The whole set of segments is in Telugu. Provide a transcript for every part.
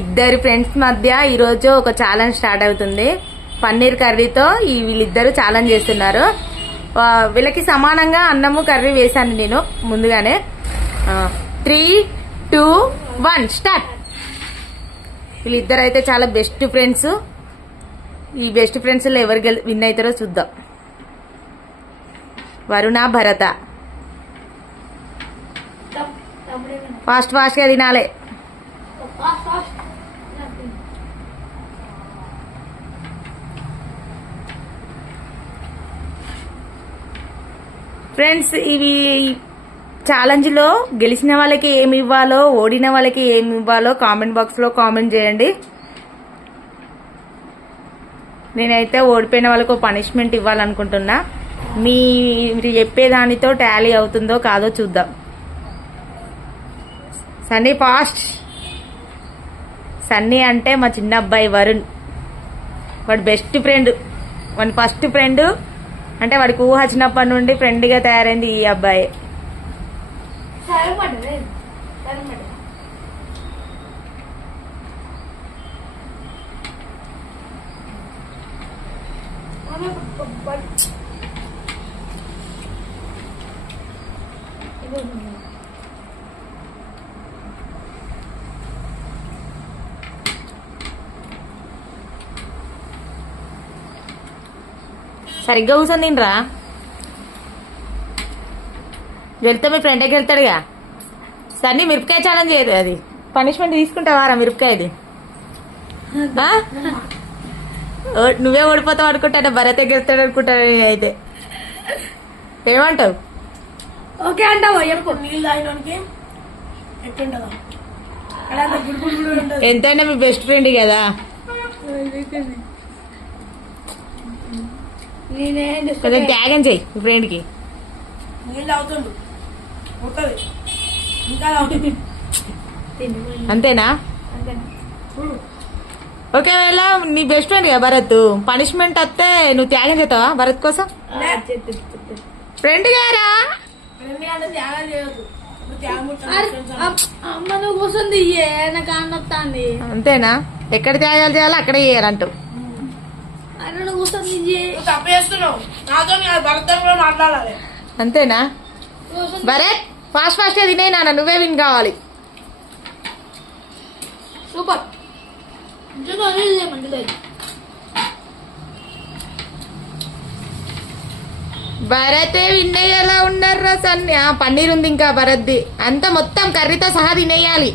ఇద్దరు ఫ్రెండ్స్ మధ్య ఈ రోజు ఒక ఛాలెంజ్ స్టార్ట్ అవుతుంది. పన్నీర్ కర్రీతో వీళ్ళిద్దరు ఛాలెంజ్ చేస్తున్నారు. వీళ్ళకి సమానంగా అన్నము కర్రీ వేసాను నేను ముందుగానే. 3, 2, 1 స్టార్ట్. వీళ్ళిద్దరు అయితే చాలా బెస్ట్ ఫ్రెండ్స్. ఈ బెస్ట్ ఫ్రెండ్స్ లో ఎవరు విన్ అవుతారో చూద్దాం. వరుణ, భరత. ఫాస్ట్ ఫాస్ట్ గా తినాలి. ఫ్రెండ్స్, ఇవి ఛాలెంజ్ లో గెలిచిన వాళ్ళకి ఏమి ఇవ్వాలో, ఓడిన వాళ్ళకి ఏమి ఇవ్వాలో కామెంట్ బాక్స్ లో కామెంట్ చేయండి. నేనైతే ఓడిపోయిన వాళ్ళకు పనిష్మెంట్ ఇవ్వాలనుకుంటున్నా. మీరు చెప్పేదానితో టాలీ అవుతుందో కాదో చూద్దాం. సన్నీ ఫాస్ట్. సన్నీ అంటే మా చిన్న అబ్బాయి వరుణ్. వాడు బెస్ట్ ఫ్రెండ్. వాడి ఫస్ట్ ఫ్రెండ్ అంటే వాడికి ఊహ వచ్చినప్పటి నుండి ఫ్రెండ్ గా తయారైంది ఈ అబ్బాయి. సరిగ్గా కూర్చొని తినరా. వెళ్తే మీ ఫ్రెండ్ దగ్గరికి వెళ్తాడుగా. సన్నీ మిరపకాయ ఛాలెంజ్ చేయదు. అది పనిష్మెంట్ తీసుకుంటావారా మిరపకాయది? నువ్వే ఓడిపోతావు అనుకుంటా. భరత్ దగ్గర వెళ్తాడు అనుకుంటా. అయితే ఏమంటావు? ఓకే అంటావా? ఎంతైనా మీ బెస్ట్ ఫ్రెండ్ కదా. కొంచెం త్యాగం చెయ్యి మీ ఫ్రెండ్ కి. అంతేనా? ఒకవేళ నీ బెస్ట్ ఫ్రెండ్ కదా భరత్, పనిష్మెంట్ వస్తే నువ్వు త్యాగం చేస్తావా భరత్ కోసం? ఫ్రెండ్ గారా కూర్చుంది. నాకు అన్నొస్తుంది. అంతేనా? ఎక్కడ త్యాగాలు చేయాలో అక్కడే చేయాలంటావు. అంతేనా? భరత్ ఫాస్ట్ ఫాస్ట్ గా తినే నాన్న, నువ్వే విన్ కావాలి. సూపర్. భరత్ విన్ అయ్యేలా ఉన్నారా సన్ని? పన్నీర్ ఉంది ఇంకా భరత్ది. అంతా మొత్తం కర్రీతో సహా తినేయాలి.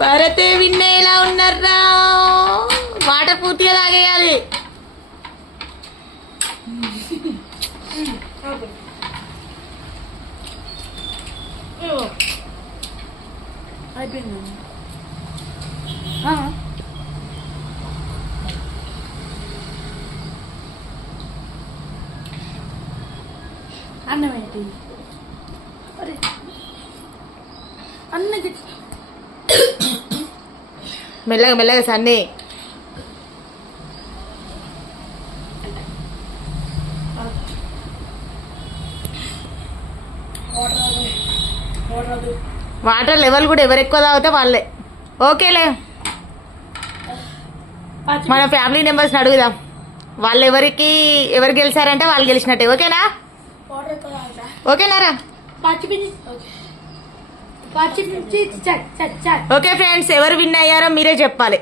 భరత్ విన్ అయ్యేలా ఉన్నారా? వాటర్ పూర్తిగా తాగేయాలి. అయిపోయింది. అన్నం ఏంటి? అన్నది మెల్లగా మెల్లగా సన్నీ. వాటర్ లెవెల్ కూడా ఎవరు ఎక్కువ తాగితే వాళ్ళే. ఓకేలే, మన ఫ్యామిలీ మెంబర్స్ అడుగుదాం. వాళ్ళు ఎవరు గెలిచారంటే వాళ్ళు గెలిచినట్టే. ఓకేనా? ఓకేనారా? ఓకే ఫ్రెండ్స్, ఎవరు విన్ అయ్యారో మీరే చెప్పాలి.